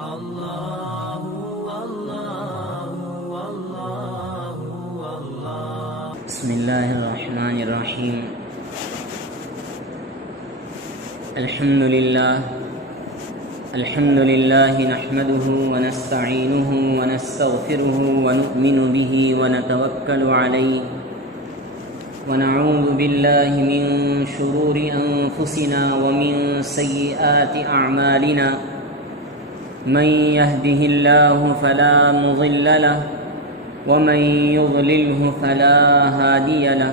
اللہ اللہ اللہ اللہ۔ بسم اللہ الرحمن الرحیم۔ الحمد للہ نحمده ونستعینه ونستغفره ونؤمن به ونتوکل علیہ ونعوذ باللہ من شرور انفسنا ومن سیئات اعمالنا، من يهده الله فلا مضل له ومن يضلله فلا هادي له،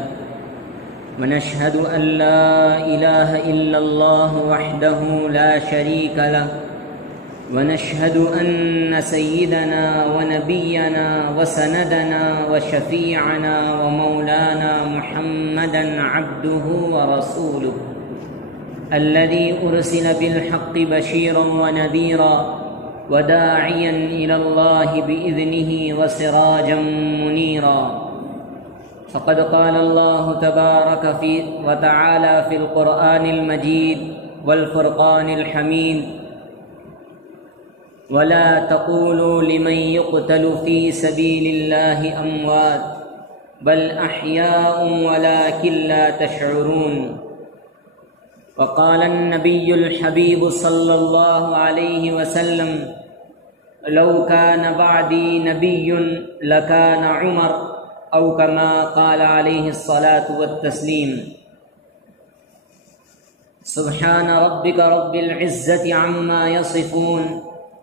ونشهد أن لا إله إلا الله وحده لا شريك له، ونشهد أن سيدنا ونبينا وسندنا وشفيعنا ومولانا محمدا عبده ورسوله الذي أرسل بالحق بشيرا ونذيرا وداعيا إلى الله بإذنه وسراجا منيرا، فقد قال الله تبارك وتعالى في القرآن المجيد والفرقان الحميد: ولا تقولوا لمن يقتل في سبيل الله أموات بل أحياء ولكن لا تشعرون. وقال النبي الحبيب صلى الله عليه وسلم: لو كان بعدي نبي لكان عمر، أو كما قال عليه الصلاة والتسليم. سبحان ربك رب العزة عما يصفون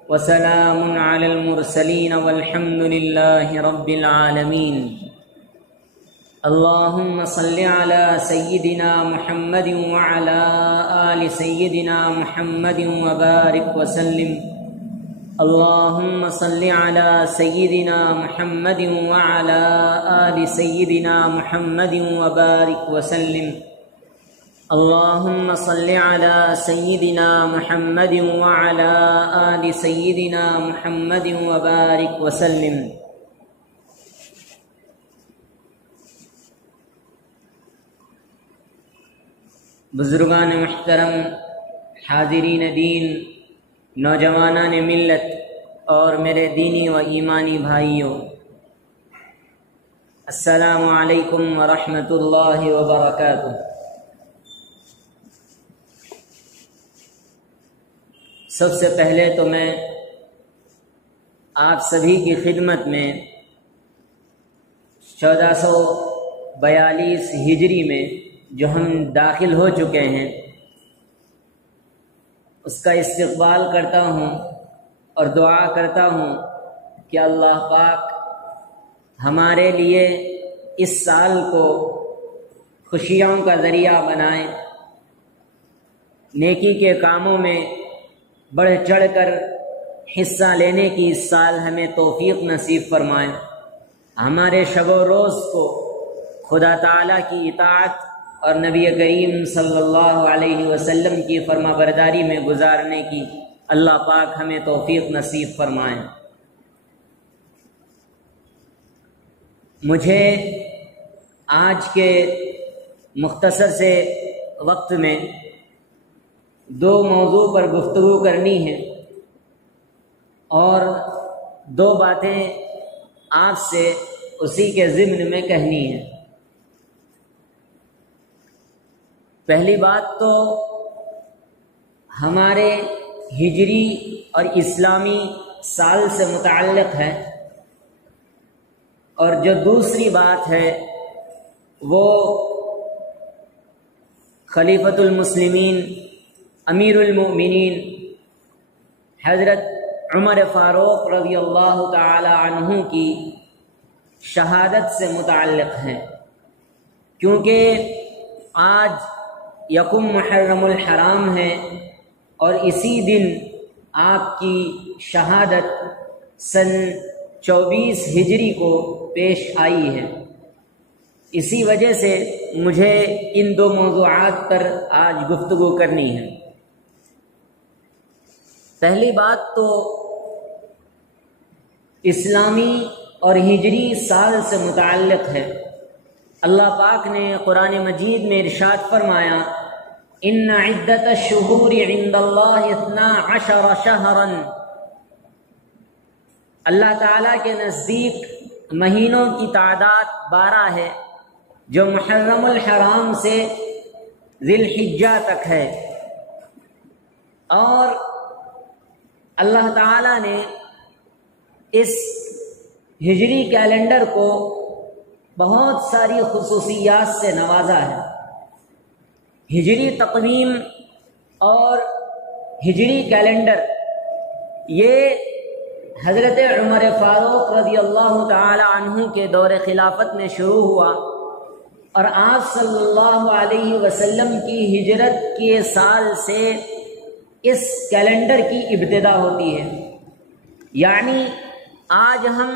وسلام على المرسلين والحمد لله رب العالمين. اللهم صل على سيدنا محمد وعلى آل سيدنا محمد وبارك وسلم. اللهم صل على سيدنا محمد وعلى آل سيدنا محمد وبارك وسلم. اللهم صل على سيدنا محمد وعلى آل سيدنا محمد وبارك وسلم. بزرگان محترم، حاضرین دین، نوجوانان ملت اور میرے دینی و ایمانی بھائیوں، السلام علیکم ورحمۃ اللہ وبرکاتہ۔ سب سے پہلے تو میں آپ سبھی کی خدمت میں 1442 ہجری میں جو ہم داخل ہو چکے ہیں اس کا استقبال کرتا ہوں اور دعا کرتا ہوں کہ اللہ پاک ہمارے لیے اس سال کو خوشیوں کا ذریعہ بنائے، نیکی کے کاموں میں بڑھ چڑھ کر حصہ لینے کی اس سال ہمیں توفیق نصیب فرمائے، ہمارے شب و روز کو خدا تعالیٰ کی اطاعت اور نبی کریم صلی اللہ علیہ وسلم کی فرما برداری میں گزارنے کی اللہ پاک ہمیں توفیق نصیب فرمائیں۔ مجھے آج کے مختصر سے وقت میں دو موضوع پر گفتگو کرنی ہے اور دو باتیں آپ سے اسی کے ضمن میں کہنی ہے۔ پہلی بات تو ہمارے ہجری اور اسلامی سال سے متعلق ہے، اور جو دوسری بات ہے وہ خلیفۃ المسلمین امیر المؤمنین حضرت عمر فاروق رضی اللہ تعالی عنہ کی شہادت سے متعلق ہے، کیونکہ آج یکم محرم الحرام ہے اور اسی دن آپ کی شہادت سن 24 ہجری کو پیش آئی ہے۔ اسی وجہ سے مجھے ان دو موضوعات پر آج گفتگو کرنی ہے۔ پہلی بات تو اسلامی اور ہجری سال سے متعلق ہے۔ اللہ پاک نے قرآن مجید میں ارشاد فرمایا: ان عدت الشہور عند اللہ 12 شہرا اللہ تعالیٰ کے نزدیک مہینوں کی تعداد 12 ہے، جو محرم الحرام سے ذی الحجہ تک ہے، اور اللہ تعالیٰ نے اس ہجری کیلنڈر کو بہت ساری خصوصیات سے نوازا ہے۔ ہجری تقویم اور ہجری کیلنڈر یہ حضرت عمر فاروق رضی اللہ تعالی عنہ کے دور خلافت میں شروع ہوا، اور آپ صلی اللہ علیہ وسلم کی ہجرت کے سال سے اس کیلنڈر کی ابتدا ہوتی ہے۔ یعنی آج ہم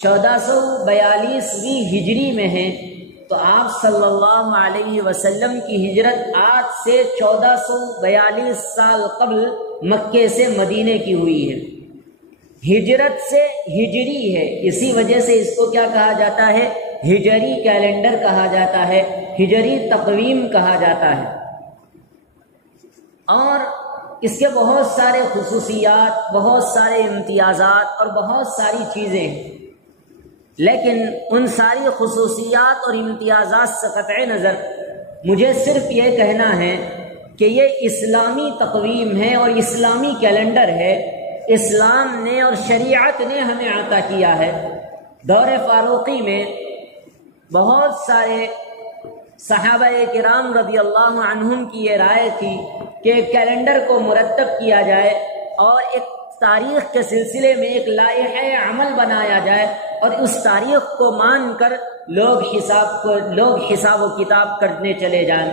1442ویں ہجری میں ہیں، تو آپ صلی اللہ علیہ وسلم کی ہجرت آج سے 1442 سال قبل مکے سے مدینے کی ہوئی ہے۔ ہجرت سے ہجری ہے، اسی وجہ سے اس کو کیا کہا جاتا ہے؟ ہجری کیلنڈر کہا جاتا ہے، ہجری تقویم کہا جاتا ہے۔ اور اس کے بہت سارے خصوصیات، بہت سارے امتیازات اور بہت ساری چیزیں ہیں، لیکن ان ساری خصوصیات اور امتیازات سے قطع نظر مجھے صرف یہ کہنا ہے کہ یہ اسلامی تقویم ہے اور اسلامی کیلنڈر ہے، اسلام نے اور شریعت نے ہمیں عطا کیا ہے۔ دور فاروقی میں بہت سارے صحابہ کرام رضی اللہ عنہم کی یہ رائے تھی کہ کیلنڈر کو مرتب کیا جائے اور ایک تاریخ کے سلسلے میں ایک لائحہ عمل بنایا جائے، اور اس تاریخ کو مان کر لوگ حساب و کتاب کرنے چلے جائیں۔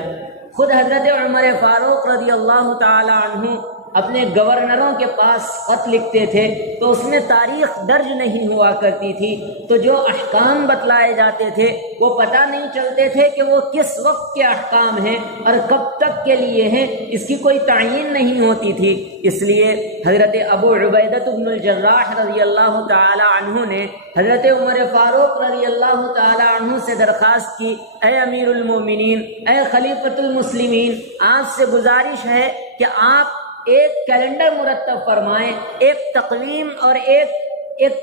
خود حضرت عمر فاروق رضی اللہ تعالی عنہ اپنے گورنروں کے پاس خط لکھتے تھے تو اس میں تاریخ درج نہیں ہوا کرتی تھی، تو جو احکام بتلائے جاتے تھے وہ پتہ نہیں چلتے تھے کہ وہ کس وقت کے احکام ہیں اور کب تک کے لیے ہیں، اس کی کوئی تعین نہیں ہوتی تھی۔ اس لیے حضرت ابو عبیدہ بن الجراح رضی اللہ تعالی عنہ نے حضرت عمر فاروق رضی اللہ تعالی عنہ سے درخواست کی، اے امیر المومنین، اے خلیفۃ المسلمین، آپ سے گزارش ہے کہ آپ ایک کیلنڈر مرتب فرمائیں، ایک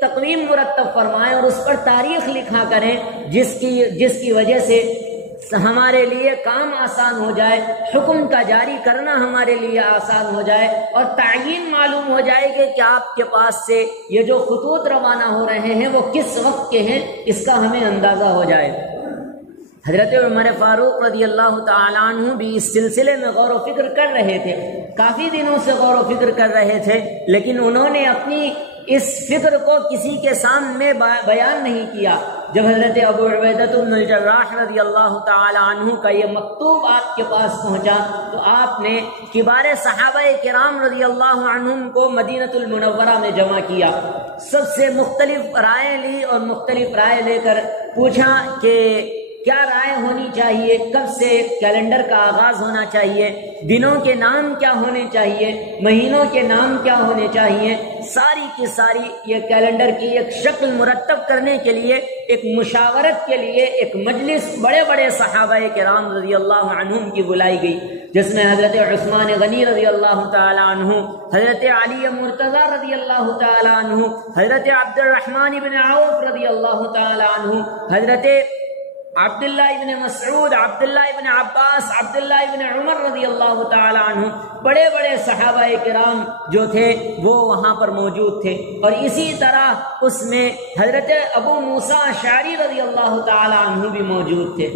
تقویم مرتب فرمائیں اور اس پر تاریخ لکھا کریں، جس کی وجہ سے ہمارے لیے کام آسان ہو جائے، حکم کا جاری کرنا ہمارے لیے آسان ہو جائے، اور تعین معلوم ہو جائے کہ آپ کے پاس سے یہ جو خطوط روانہ ہو رہے ہیں وہ کس وقت کے ہیں، اس کا ہمیں اندازہ ہو جائے۔ حضرت عمر فاروق رضی اللہ تعالیٰ عنہ بھی اس سلسلے میں غور و فکر کر رہے تھے، کافی دنوں سے غور و فکر کر رہے تھے، لیکن انہوں نے اپنی اس فکر کو کسی کے سامنے بیان نہیں کیا۔ جب حضرت ابو عبیدہ بن الجراح رضی اللہ تعالی عنہ کا یہ مکتوب آپ کے پاس پہنچا تو آپ نے کبار صحابہ کرام رضی اللہ عنہم کو مدینۃ المنورہ میں جمع کیا، سب سے مختلف رائے لی اور مختلف رائے لے کر پوچھا کہ کیا رائے ہونی چاہیے، کب سے کیلنڈر کا آغاز ہونا چاہیے، دنوں کے نام کیا ہونے چاہیے، مہینوں کے نام کیا ہونے چاہیے۔ ساری کی ساری یہ کیلنڈر کی ایک شکل مرتب کرنے کے لیے، ایک مشاورت کے لیے ایک مجلس بڑے بڑے صحابہ کرام رضی اللہ عنہم کی بلائی گئی، جس میں حضرت عثمان غنی رضی اللہ تعالی عنہ، حضرت علی مرتضی رضی اللہ تعالی عنہ، حضرت عبد الرحمن بن عوف رضی اللہ تعالی عنہ، حضرت عبداللہ ابن مسعود، عبداللہ ابن عباس، عبداللہ ابن عمر رضی اللہ تعالی عنہ، بڑے بڑے صحابہ کرام جو تھے وہ وہاں پر موجود تھے، اور اسی طرح اس میں حضرت ابو موسیٰ اشعری رضی اللہ تعالی عنہ بھی موجود تھے۔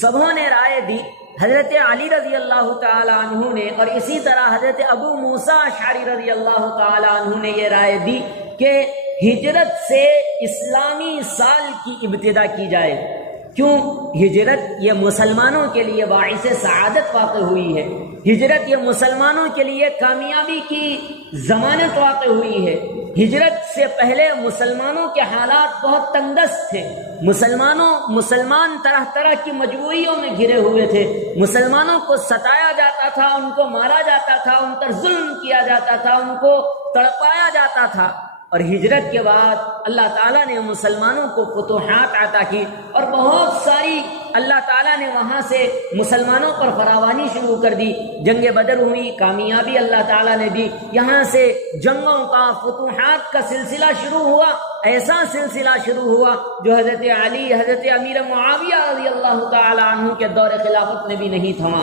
سبوں نے رائے دی، حضرت علی رضی اللہ تعالی عنہ نے اور اسی طرح حضرت ابو موسیٰ اشعری رضی اللہ تعالی عنہ نے یہ رائے دی کہ ہجرت سے اسلامی سال کی ابتدا کی جائے۔ کیوں؟ ہجرت یہ مسلمانوں کے لیے باعث سعادت واقع ہوئی ہے، ہجرت یہ مسلمانوں کے لیے کامیابی کی ضمانت واقع ہوئی ہے۔ ہجرت سے پہلے مسلمانوں کے حالات بہت تنگست تھے، مسلمان طرح طرح کی مجبوریوں میں گھرے ہوئے تھے، مسلمانوں کو ستایا جاتا تھا، ان کو مارا جاتا تھا، ان پر ظلم کیا جاتا تھا، ان کو تڑپایا جاتا تھا۔ اور ہجرت کے بعد اللہ تعالیٰ نے مسلمانوں کو فتوحات عطا کی اور بہت ساری اللہ تعالیٰ نے وہاں سے مسلمانوں پر فراوانی شروع کر دی. جنگ بدر ہوئی، کامیابی اللہ تعالیٰ نے دی. یہاں سے جنگوں کا، فتوحات کا سلسلہ شروع ہوا. ایسا سلسلہ شروع ہوا جو حضرت علی، حضرت امیر معاویہ رضی اللہ تعالیٰ عنہ کے دور خلافت میں بھی نہیں تھما.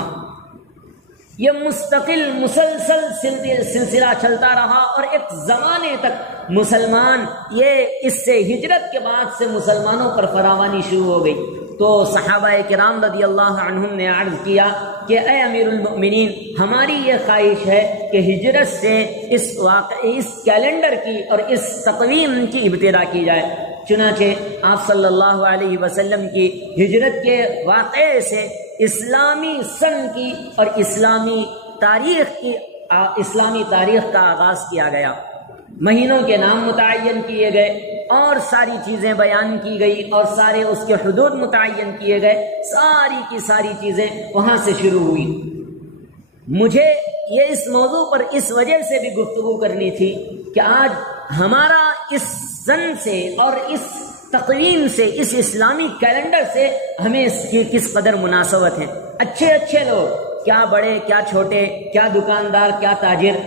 یہ مستقل مسلسل سلسلہ چلتا رہا اور ایک زمانے تک مسلمان، یہ اس سے ہجرت کے بعد سے مسلمانوں پر فراوانی شروع ہو گئی. تو صحابہ کرام رضی اللہ عنہم نے عرض کیا کہ اے امیر المؤمنین، ہماری یہ خواہش ہے کہ ہجرت سے اس کیلنڈر کی اور اس تقویم کی ابتدا کی جائے. چنانچہ آپ صلی اللہ علیہ وسلم کی ہجرت کے واقعے سے اسلامی سن کی اور اسلامی تاریخ کا آغاز کیا گیا. مہینوں کے نام متعین کیے گئے اور ساری چیزیں بیان کی گئی اور سارے اس کے حدود متعین کیے گئے. ساری کی ساری چیزیں وہاں سے شروع ہوئی. مجھے یہ اس موضوع پر اس وجہ سے بھی گفتگو کرنی تھی کہ آج ہمارا اس سن سے اور اس تقویم سے، اس اسلامی کیلنڈر سے ہمیں اس کی کس قدر مناسبت ہے. اچھے اچھے لوگ، کیا بڑے کیا چھوٹے، کیا دکاندار کیا تاجر،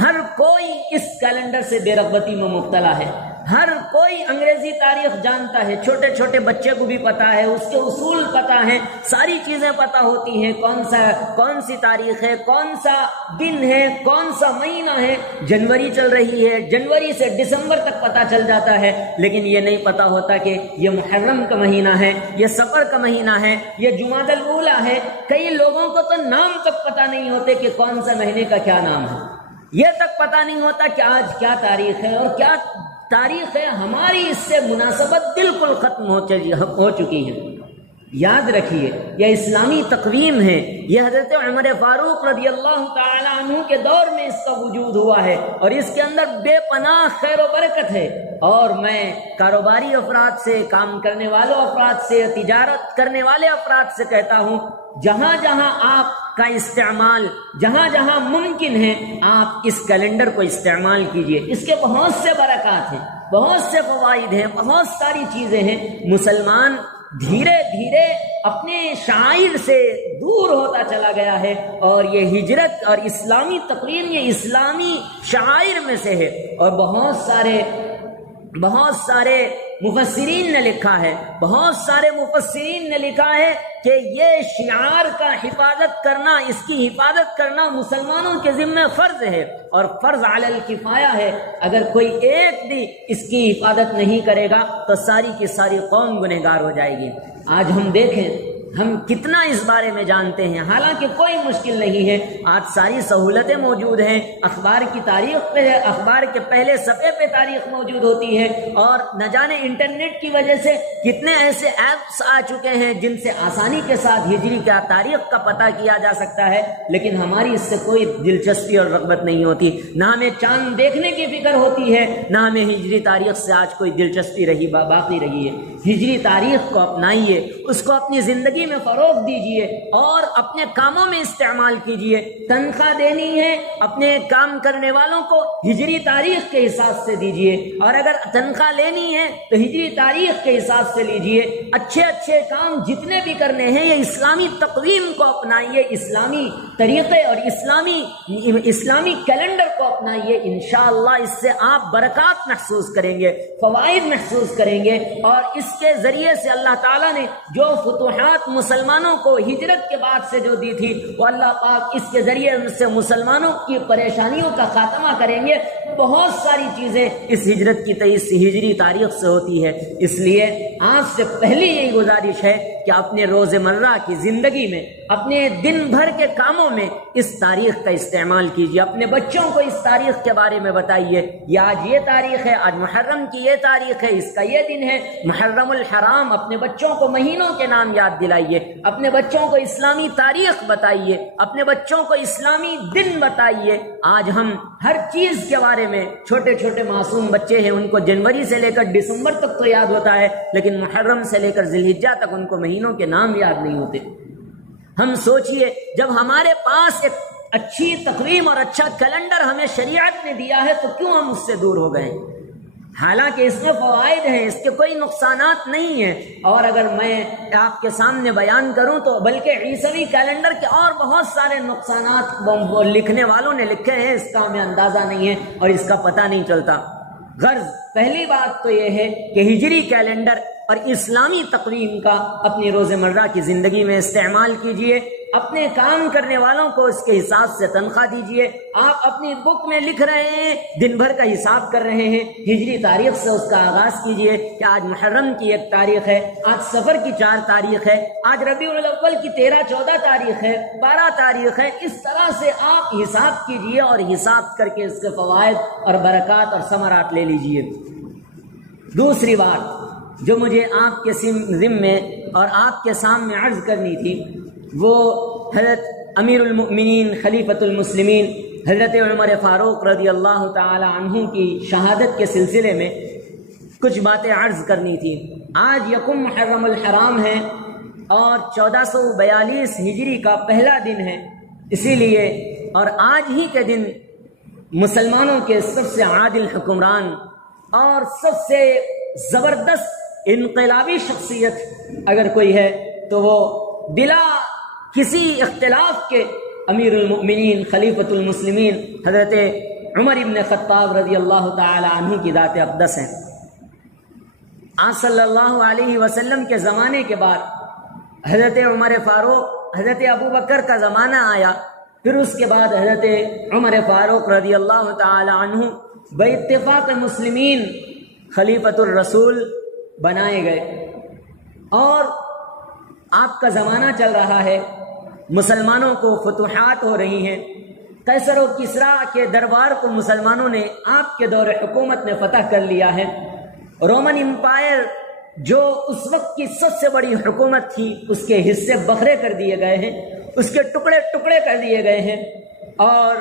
ہر کوئی اس کیلنڈر سے بے رغبتی میں مبتلا ہے. ہر کوئی انگریزی تاریخ جانتا ہے. چھوٹے چھوٹے بچے کو بھی پتا ہے، اس کے اصول پتا ہیں، ساری چیزیں پتا ہوتی ہیں. کون سی تاریخ ہے، کون سا دن ہے، کون سا مہینہ ہے. جنوری چل رہی ہے، جنوری سے دسمبر تک پتا چل جاتا ہے. لیکن یہ نہیں پتا ہوتا کہ یہ محرم کا مہینہ ہے، یہ سفر کا مہینہ ہے، یہ جمادی الاولیٰ ہے. کئی لوگوں کو تو نام تک پتا نہیں ہوتے کہ کون سا مہینے کا کیا نام ہے. یہ تک پتا نہیں ہوتا کہ آج کیا تاریخ ہے اور کیا تاریخ ہے. ہماری اس سے مناسبت بالکل ختم ہو چکی ہے. یاد رکھیے، یہ اسلامی تقویم ہے. یہ حضرت عمر فاروق رضی اللہ تعالی عنہ کے دور میں اس کا وجود ہوا ہے اور اس کے اندر بے پناہ خیر و برکت ہے. اور میں کاروباری افراد سے، کام کرنے والوں افراد سے، تجارت کرنے والے افراد سے کہتا ہوں، جہاں جہاں آپ کا استعمال، جہاں جہاں ممکن ہے، آپ اس کیلنڈر کو استعمال کیجئے. اس کے بہت سے برکات ہیں، بہت سے فوائد ہیں، بہت ساری چیزیں ہیں. مسلمان دھیرے دھیرے اپنے شعائر سے دور ہوتا چلا گیا ہے اور یہ ہجرت اور اسلامی تقویم یہ اسلامی شعائر میں سے ہے. اور بہت سارے مفسرین نے لکھا ہے، بہت سارے مفسرین نے لکھا ہے کہ یہ شعار کا حفاظت کرنا، اس کی حفاظت کرنا مسلمانوں کے ذمہ فرض ہے اور فرض علی الکفایہ ہے. اگر کوئی ایک بھی اس کی حفاظت نہیں کرے گا تو ساری کی ساری قوم گنہگار ہو جائے گی. آج ہم دیکھیں ہم کتنا اس بارے میں جانتے ہیں، حالانکہ کوئی مشکل نہیں ہے. آج ساری سہولتیں موجود ہیں. اخبار کی تاریخ پہ ہے، اخبار کے پہلے صفحے پہ تاریخ موجود ہوتی ہے. اور نہ جانے انٹرنیٹ کی وجہ سے کتنے ایسے ایپس آ چکے ہیں جن سے آسانی کے ساتھ ہجری کا تاریخ کا پتہ کیا جا سکتا ہے. لیکن ہماری اس سے کوئی دلچسپی اور رغبت نہیں ہوتی. نہ ہمیں چاند دیکھنے کی فکر ہوتی ہے، نہ ہمیں ہجری تاریخ سے آج کوئی دلچسپی باقی رہی ہے. ہجری تاریخ کو اپنائیے، اس کو اپنی زندگی میں فروغ دیجئے اور اپنے کاموں میں استعمال کیجئے. تنخواہ دینی ہے، اپنے کام کرنے والوں کو ہجری تاریخ کے حساب سے دیجئے، اور اگر تنخواہ لینی ہے تو ہجری تاریخ کے حساب سے لیجئے. اچھے اچھے کام جتنے بھی کرنے ہیں یہ اسلامی تقویم کو اپنائیے، اسلامی طریقے اور اسلامی کیلنڈر کو اپنائیے. انشاءاللہ اس سے آپ برکات محسوس کریں گے، فوائد محسوس کریں گے. اور اس کے ذریعے سے اللہ تعالیٰ نے جو فتوحات مسلمانوں کو ہجرت کے بعد سے جو دی تھی، وہ اللہ پاک اس کے ذریعے سے مسلمانوں کی پریشانیوں کا خاتمہ کریں گے. بہت ساری چیزیں اس ہجرت کی ہجری تاریخ سے ہوتی ہے. اس لیے آپ سے پہلی یہی گزارش ہے کہ اپنے روزمرہ کی زندگی میں، اپنے دن بھر کے کاموں میں اس تاریخ کا استعمال کیجیے. اپنے بچوں کو اس تاریخ کے بارے میں بتائیے. آج یہ تاریخ ہے، آج محرم کی یہ تاریخ ہے، اس کا یہ دن ہے محرم الحرام. اپنے بچوں کو مہینوں کے نام یاد دلائیے، اپنے بچوں کو اسلامی تاریخ بتائیے، اپنے بچوں کو اسلامی دن بتائیے. آج ہم ہر چیز کے بارے میں، چھوٹے چھوٹے معصوم بچے ہیں، ان کو جنوری سے لے کر دسمبر تک تو یاد ہوتا ہے، لیکن محرم سے لے کر ذی الحجہ تک ان کو مہینوں کے نام یاد نہیں ہوتے. ہم سوچئے، جب ہمارے پاس ایک اچھی تقویم اور اچھا کیلنڈر ہمیں شریعت نے دیا ہے تو کیوں ہم اس سے دور ہو گئے؟ حالانکہ اس میں فوائد ہیں، اس کے کوئی نقصانات نہیں ہیں، اور اگر میں آپ کے سامنے بیان کروں تو بلکہ عیسوی کیلنڈر کے اور بہت سارے نقصانات وہ لکھنے والوں نے لکھے ہیں، اس کا ہمیں اندازہ نہیں ہے اور اس کا پتہ نہیں چلتا۔ غرض پہلی بات تو یہ ہے کہ ہجری کیلنڈر اور اسلامی تقویم کا اپنی روزمرہ کی زندگی میں استعمال کیجئے، اپنے کام کرنے والوں کو اس کے حساب سے تنخواہ دیجئے۔ آپ اپنی بک میں لکھ رہے ہیں، دن بھر کا حساب کر رہے ہیں، ہجری تاریخ سے اس کا آغاز کیجئے کہ آج محرم کی 1 تاریخ ہے، آج صفر کی 4 تاریخ ہے، آج ربیع الاول کی 13 14 تاریخ ہے، 12 تاریخ ہے۔ اس طرح سے آپ حساب کیجئے اور حساب کر کے اس کے فوائد اور برکات اور ثمرات لے لیجئے۔ دوسری بات جو مجھے آپ کے ذمے اور آپ کے سامنے عرض کرنی تھی، وہ حضرت امیر المؤمنین خلیفۃ المسلمین حضرت عمر فاروق رضی اللہ تعالی عنہ کی شہادت کے سلسلے میں کچھ باتیں عرض کرنی تھی۔ آج یکم محرم الحرام ہے اور 1442 ہجری کا پہلا دن ہے، اسی لیے اور آج ہی کے دن مسلمانوں کے سب سے عادل حکمران اور سب سے زبردست انقلابی شخصیت اگر کوئی ہے تو وہ بلا کسی اختلاف کے امیر المؤمنین خلیفۃ المسلمین حضرت عمر ابن خطاب رضی اللہ تعالی عنہ کی ذات اقدس ہیں۔ آپ صلی اللہ علیہ وسلم کے زمانے کے بعد حضرت عمر فاروق، حضرت ابو بکر کا زمانہ آیا، پھر اس کے بعد حضرت عمر فاروق رضی اللہ تعالی عنہ باتفاق مسلمین خلیفۃ الرسول بنائے گئے، اور آپ کا زمانہ چل رہا ہے، مسلمانوں کو فتوحات ہو رہی ہیں، قیصر و کسریٰ کے دربار کو مسلمانوں نے آپ کے دور حکومت میں فتح کر لیا ہے۔ رومن امپائر جو اس وقت کی سب سے بڑی حکومت تھی، اس کے حصے بکھرے کر دیے گئے ہیں، اس کے ٹکڑے ٹکڑے کر دیے گئے ہیں، اور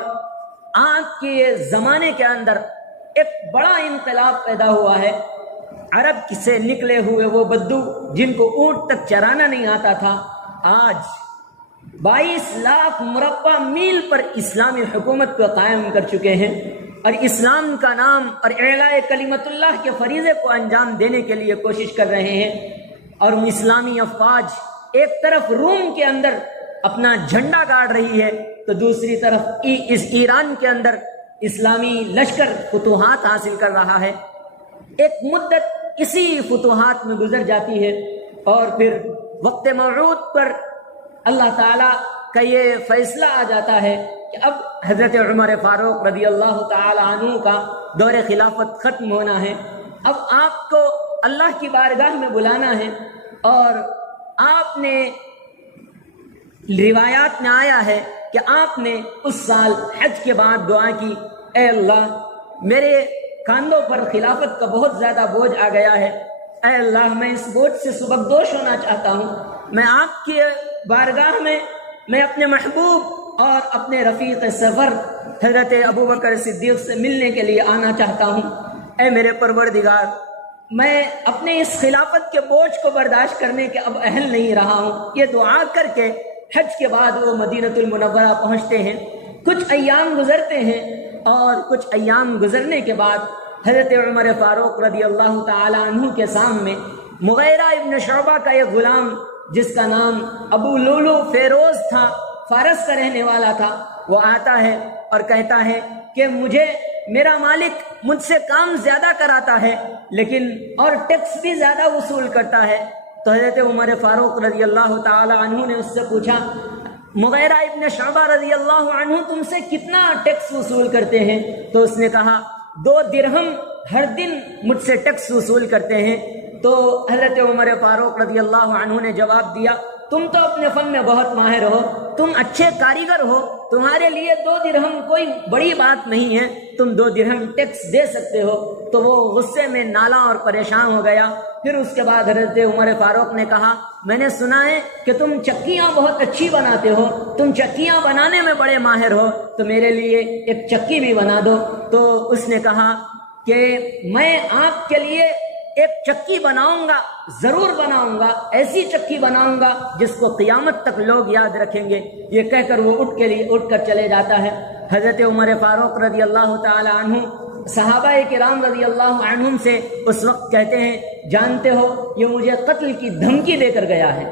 آپ کے زمانے کے اندر ایک بڑا انقلاب پیدا ہوا ہے۔ عرب سے نکلے ہوئے وہ بدو جن کو اونٹ تک چرانا نہیں آتا تھا، آج 22 لاکھ مربع میل پر اسلامی حکومت کو قائم کر چکے ہیں، اور اسلام کا نام اور اعلاء کلمت اللہ کے فریضے کو انجام دینے کے لیے کوشش کر رہے ہیں۔ اور اسلامی افواج ایک طرف روم کے اندر اپنا جھنڈا گاڑ رہی ہے تو دوسری طرف اس ایران کے اندر اسلامی لشکر فتوحات حاصل کر رہا ہے۔ ایک مدت اسی فتوحات میں گزر جاتی ہے، اور پھر وقت موعود پر اللہ تعالیٰ کا یہ فیصلہ آ جاتا ہے کہ اب حضرت عمر فاروق رضی اللہ تعالی عنہ کا دور خلافت ختم ہونا ہے، اب آپ کو اللہ کی بارگاہ میں بلانا ہے، اور آپ نے روایات میں آیا ہے کہ آپ نے اس سال حج کے بعد دعا کی، اے اللہ میرے کاندھوں پر خلافت کا بہت زیادہ بوجھ آ گیا ہے، اے اللہ میں اس بوجھ سے سبکدوش ہونا چاہتا ہوں، میں آپ کی بارگاہ میں اپنے محبوب اور اپنے رفیق سفر حضرت ابو بکر صدیق سے ملنے کے لیے آنا چاہتا ہوں۔ اے میرے پروردگار، میں اپنے اس خلافت کے بوجھ کو برداشت کرنے کے اب اہل نہیں رہا ہوں۔ یہ دعا کر کے حج کے بعد وہ مدینۃ المنورہ پہنچتے ہیں، کچھ ایام گزرتے ہیں، اور کچھ ایام گزرنے کے بعد حضرت عمر فاروق رضی اللہ تعالی عنہ کے سامنے مغیرہ ابن شعبہ کا ایک غلام جس کا نام ابو لولو فیروز تھا، فارس کا رہنے والا تھا، وہ آتا ہے اور کہتا ہے کہ میرا مالک مجھ سے کام زیادہ کراتا ہے لیکن اور ٹیکس بھی زیادہ وصول کرتا ہے۔ تو حضرت عمر فاروق رضی اللہ تعالی عنہ نے اس سے پوچھا، مغیرہ ابن شعبہ رضی اللہ عنہ تم سے کتنا ٹیکس وصول کرتے ہیں؟ تو اس نے کہا 2 درہم ہر دن مجھ سے ٹیکس وصول کرتے ہیں۔ تو حضرت عمر فاروق رضی اللہ عنہ نے جواب دیا، تم تو اپنے فن میں بہت ماہر ہو، تم اچھے کاریگر ہو، تمہارے لیے 2 درہم کوئی بڑی بات نہیں ہے، تم 2 درہم ٹیکس دے سکتے ہو۔ تو وہ غصے میں نالاں اور پریشان ہو گیا۔ پھر اس کے بعد حضرت عمر فاروق نے کہا، میں نے سنا ہے کہ تم چکیاں بہت اچھی بناتے ہو، تم چکیاں بنانے میں بڑے ماہر ہو، تو میرے لیے ایک چکی بھی بنا دو۔ تو اس نے کہا کہ میں آپ کے لیے ایک چکی بناؤں گا، ضرور بناؤں گا، ایسی چکی بناؤں گا جس کو قیامت تک لوگ یاد رکھیں گے۔ یہ کہہ کر وہ اٹھ کر چلے جاتا ہے۔ حضرت عمر فاروق رضی اللہ تعالی عنہ صحابہ کرام رضی اللہ عنہم سے اس وقت کہتے ہیں جانتے ہو یہ مجھے قتل کی دھمکی دے کر گیا ہے۔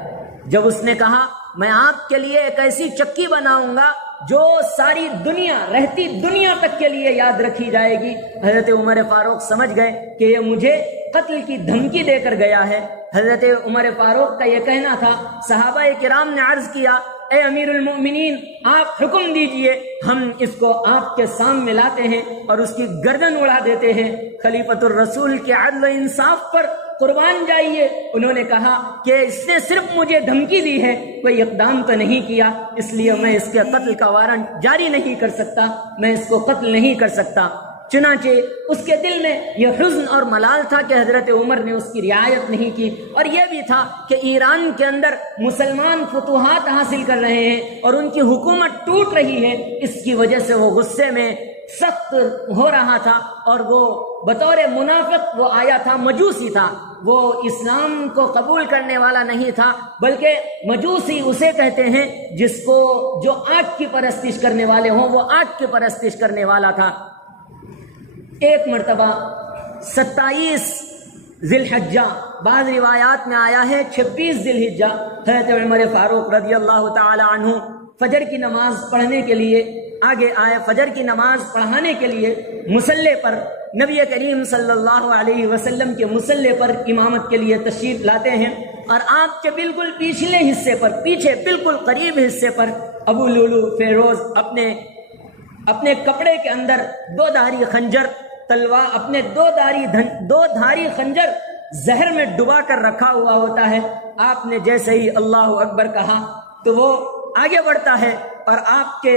جب اس نے کہا میں آپ کے لیے ایک ایسی چکی بناؤں گا جو ساری دنیا رہتی دنیا تک کے لیے یاد رکھی جائے گی، حضرت عمر فاروق سمجھ گئے کہ یہ مجھے قتل کی دھمکی دے کر گیا ہے۔ حضرت عمر فاروق کا یہ کہنا تھا، صحابہ کرام نے عرض کیا اے امیر المؤمنین آپ حکم دیجئے، ہم اس کو آپ کے سامنے لاتے ہیں اور اس کی گردن اڑا دیتے ہیں۔ خلیفۃ الرسول کے عدل و انصاف پر قربان جائیے۔ انہوں نے کہا کہ اس نے صرف مجھے دھمکی دی ہے، کوئی اقدام تو نہیں کیا، اس لیے میں اس کے قتل کا وارنٹ جاری نہیں کر سکتا، میں اس کو قتل نہیں کر سکتا۔ چنانچہ اس کے دل میں یہ حزن اور ملال تھا کہ حضرت عمر نے اس کی رعایت نہیں کی، اور یہ بھی تھا کہ ایران کے اندر مسلمان فتوحات حاصل کر رہے ہیں اور ان کی حکومت ٹوٹ رہی ہے، اس کی وجہ سے وہ غصے میں سخت ہو رہا تھا، اور وہ بطور منافق وہ آیا تھا، مجوسی تھا، وہ اسلام کو قبول کرنے والا نہیں تھا، بلکہ مجوسی اسے کہتے ہیں جس کو جو آگ کی پرستش کرنے والے ہوں، وہ آگ کی پرستش کرنے والا تھا۔ ایک مرتبہ 27 ذی الحجہ، بعض روایات میں آیا ہے 26 ذی الحجہ، حضرت عمر فاروق رضی اللہ تعالی عنہ فجر کی نماز پڑھنے کے لیے آگے آئے۔ فجر کی نماز پڑھانے کے لیے مصلی پر نبی کریم صلی اللہ علیہ وسلم کے مصلی پر امامت کے لیے تشریف لاتے ہیں، اور آپ کے بالکل پچھلے حصے پر، پیچھے بالکل قریب حصے پر ابو لولو فیروز اپنے کپڑے کے اندر دو دھاری خنجر تلوار، اپنے دو دھاری خنجر زہر میں ڈبا کر رکھا ہوا ہوتا ہے۔ آپ نے جیسے ہی اللہ اکبر کہا تو وہ آگے بڑھتا ہے اور آپ کے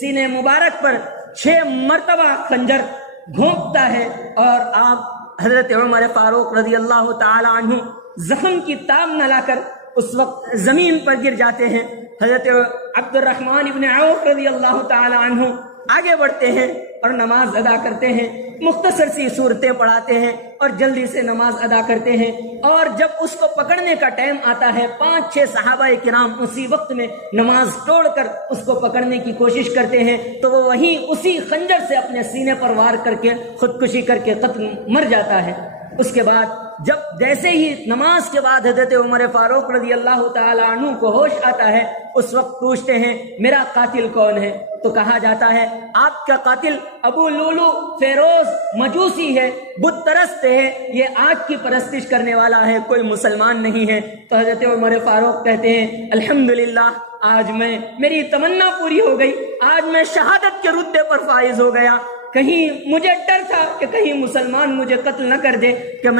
سینے مبارک پر 6 مرتبہ خنجر گھونپتا ہے، اور آپ حضرت عمر فاروق رضی اللہ تعالی عنہ زخم کی تاب نہ لا کر اس وقت زمین پر گر جاتے ہیں۔ حضرت عبد الرحمن ابن عوف رضی اللہ تعالی عنہ آگے بڑھتے ہیں اور نماز ادا کرتے ہیں، مختصر سی صورتیں پڑھاتے ہیں اور جلدی سے نماز ادا کرتے ہیں، اور جب اس کو پکڑنے کا ٹائم آتا ہے 5-6 صحابہ کرام اسی وقت میں نماز توڑ کر اس کو پکڑنے کی کوشش کرتے ہیں، تو وہ وہیں اسی خنجر سے اپنے سینے پر وار کر کے خودکشی کر کے قتل مر جاتا ہے۔ اس کے بعد جب جیسے ہی نماز کے بعد حضرت عمر فاروق رضی اللہ تعالی عنہ کو ہوش آتا ہے، اس وقت پوچھتے ہیں میرا قاتل کون ہے؟ تو کہا جاتا ہے آپ کا قاتل ابو لولو فیروز مجوسی ہے، بت پرست ہے، یہ آگ کی پرستش کرنے والا ہے، کوئی مسلمان نہیں ہے۔ تو حضرت عمر فاروق کہتے ہیں الحمدللہ، آج میری تمنا پوری ہو گئی، آج میں شہادت کے رتبے پر فائز ہو گیا۔ کہیں مجھے ڈر تھا کہ کہیں مسلمان مجھے قتل نہ کر دے، کہ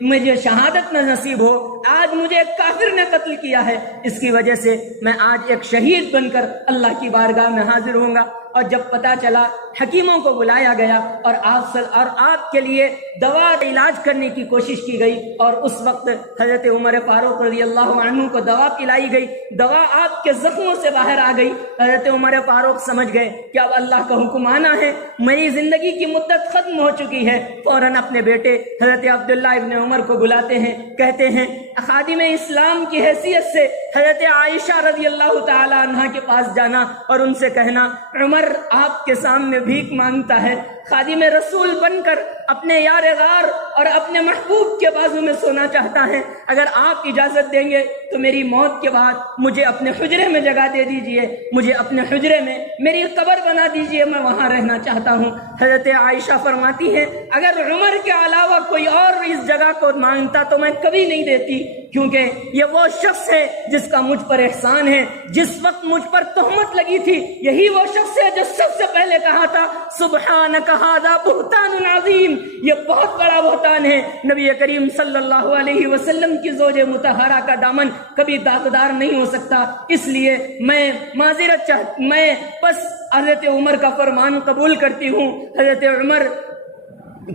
مجھے شہادت نہ نصیب ہو، آج مجھے ایک کافر نے قتل کیا ہے، اس کی وجہ سے میں آج ایک شہید بن کر اللہ کی بارگاہ میں حاضر ہوں گا۔ اور جب پتا چلا، حکیموں کو بلایا گیا اور آپ کے لیے دوا علاج کرنے کی کوشش کی گئی، اور اس وقت حضرت عمر فاروق رضی اللہ عنہ کو دوا پلائی گئی، دوا آپ کے زخموں سے باہر آ گئی۔ حضرت عمر فاروق سمجھ گئے کہ اب اللہ کا حکم آنا ہے، میری زندگی کی مدت ختم ہو چکی ہے۔ فوراً اپنے بیٹے حضرت عبداللہ ابن عمر کو بلاتے ہیں، کہتے ہیں خادم اسلام کی حیثیت سے حضرت عائشہ رضی اللہ تعالی عنہ کے پاس جانا اور ان سے کہنا عمر آپ کے سامنے بھیک مانگتا ہے، خادم رسول بن کر اپنے یار غار اور اپنے محبوب کے بازو میں سونا چاہتا ہے، اگر آپ اجازت دیں گے تو میری موت کے بعد مجھے اپنے حجرے میں جگہ دے دیجئے، مجھے اپنے حجرے میں میری قبر بنا دیجئے، میں وہاں رہنا چاہتا ہوں۔ حضرت عائشہ فرماتی ہے اگر عمر کے علاوہ کوئی اور اس جگہ کو مانگتا تو میں کبھی نہیں دیتی، کیونکہ یہ وہ شخص ہے جس کا مجھ پر احسان ہے۔ جس وقت مجھ پر تہمت لگی تھی، یہی وہ شخص ہے جو سب سے پہلے کہا تھا سبحانک ھذا بہتان عظیم، یہ بہت بڑا بہتان ہے۔ نبی کریم صلی اللہ علیہ وسلم کی زوج مطہرہ کا دامن کبھی داغدار نہیں ہو سکتا، اس لیے میں معذرت میں بس حضرت عمر کا فرمان قبول کرتی ہوں۔ حضرت عمر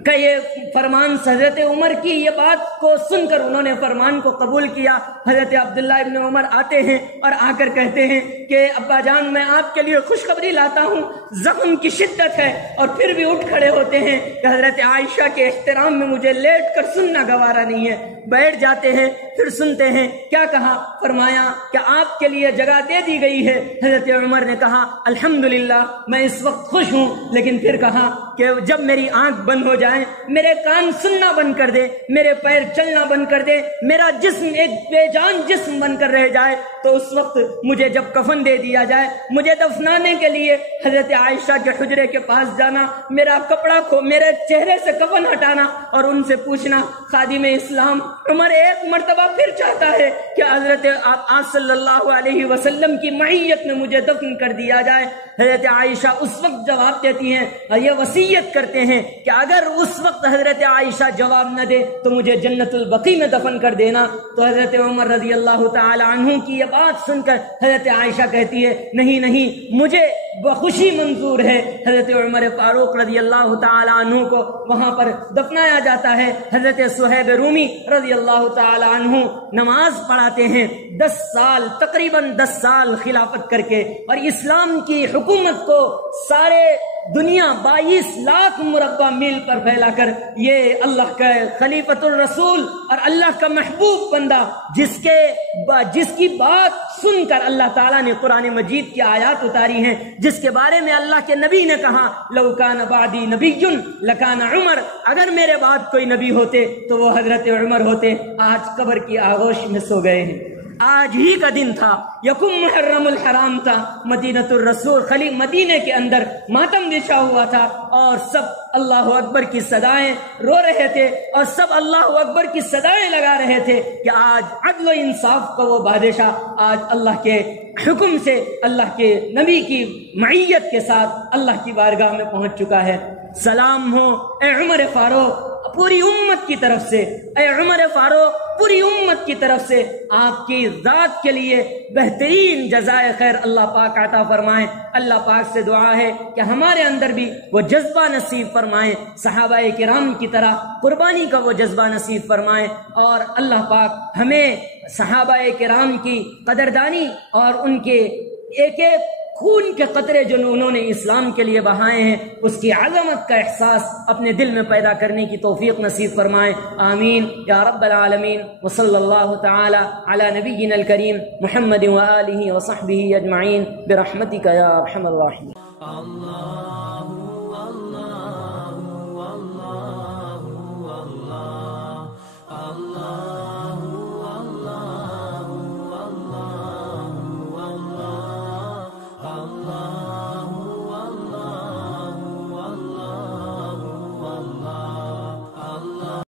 کا یہ فرمان، حضرت عمر کی یہ بات کو سن کر انہوں نے فرمان کو قبول کیا۔ حضرت عبداللہ ابن عمر آتے ہیں اور آ کر کہتے ہیں کہ ابا جان میں آپ کے لیے خوشخبری لاتا ہوں، زخم کی شدت ہے، اور پھر بھی اٹھ کھڑے ہوتے ہیں کہ حضرت عائشہ کے احترام میں مجھے لیٹ کر سننا گوارا نہیں ہے۔ بیٹھ جاتے ہیں، پھر سنتے ہیں کیا کہا، فرمایا کہ آپ کے لیے جگہ دے دی گئی ہے۔ حضرت عمر نے کہا الحمدللہ، میں اس وقت خوش ہوں، لیکن پھر کہا کہ جب میری آنکھ بند ہو جائے، میرے کان سننا بند کر دے، میرے پیر چلنا بند کر دے، میرا جسم ایک بے جان جسم بن کر رہ جائے، تو اس وقت مجھے جب کفن دے دیا جائے، مجھے دفنانے کے لیے حضرت عائشہ کے حجرے کے پاس جانا، میرا کپڑا کو میرے چہرے سے کفن ہٹانا اور ان سے پوچھنا، خادم اسلام عمر ایک مرتبہ پھر چاہتا ہے کہ حضرت آپ صلی اللہ علیہ وسلم کی معیت میں مجھے دفن کر دیا جائے۔ حضرت عائشہ اس وقت جواب دیتی ہیں اور یہ وصیت کرتے ہیں کہ اگر اس وقت حضرت عائشہ جواب نہ دے تو مجھے جنت البقیع میں دفن کر دینا۔ تو حضرت عمر رضی اللہ تعالی عنہ کی یہ بات سن کر حضرت عائشہ کہتی ہے نہیں نہیں، مجھے بخوشی منظور ہے۔ حضرت عمر فاروق رضی اللہ تعالی عنہ کو وہاں پر دفنایا جاتا ہے۔ حضرت صہیب رومی رضی اللہ تعالی عنہ نماز پڑھاتے ہیں 10 سال، تقریباً 10 سال خلافت کر کے، اور اسلام کی حکومت کو سارے دنیا 22 لاکھ مربع میل پر پھیلا کر یہ اللہ کا خلیفۃ الرسول اور اللہ کا محبوب بندہ جس کی بات سن کر اللہ تعالیٰ نے قرآن مجید کی آیات اتاری ہیں، جس کے بارے میں اللہ کے نبی نے کہا لو کان بعدی نبی لکان عمر، اگر میرے بعد کوئی نبی ہوتے تو وہ حضرت عمر ہوتے۔ آج قبر کی آغوش میں سو گئے ہیں۔ آج ہی کا دن تھا، یکم محرم الحرام تھا، مدینۃ الرسول مدینے کے اندر ماتم بچھا ہوا تھا، اور سب اللہ اکبر کی صدائیں رو رہے تھے اور سب اللہ اکبر کی صدائیں لگا رہے تھے کہ آج عدل و انصاف کا وہ بادشاہ آج اللہ کے حکم سے اللہ کے نبی کی معیت کے ساتھ اللہ کی بارگاہ میں پہنچ چکا ہے۔ سلام ہو اے عمر فاروق پوری امت کی طرف سے، اے عمر فاروق پوری امت کی طرف سے، آپ کی ذات کے لیے بہترین جزائے خیر اللہ پاک عطا فرمائیں۔ اللہ پاک سے دعا ہے کہ ہمارے اندر بھی وہ جذبہ نصیب فرمائیں، صحابہ کرام کی طرح قربانی کا وہ جذبہ نصیب فرمائیں، اور اللہ پاک ہمیں صحابہ کرام کی قدردانی اور ان کے ایک ایک خون کے قطرے جو انہوں نے اسلام کے لیے بہائے ہیں اس کی عظمت کا احساس اپنے دل میں پیدا کرنے کی توفیق نصیب فرمائے، آمین یا رب العالمین۔ وصلی اللہ تعالی علی نبینا الکریم محمد وآلہ وصحبہ اجمعین برحمتک یا ارحم الراحمین۔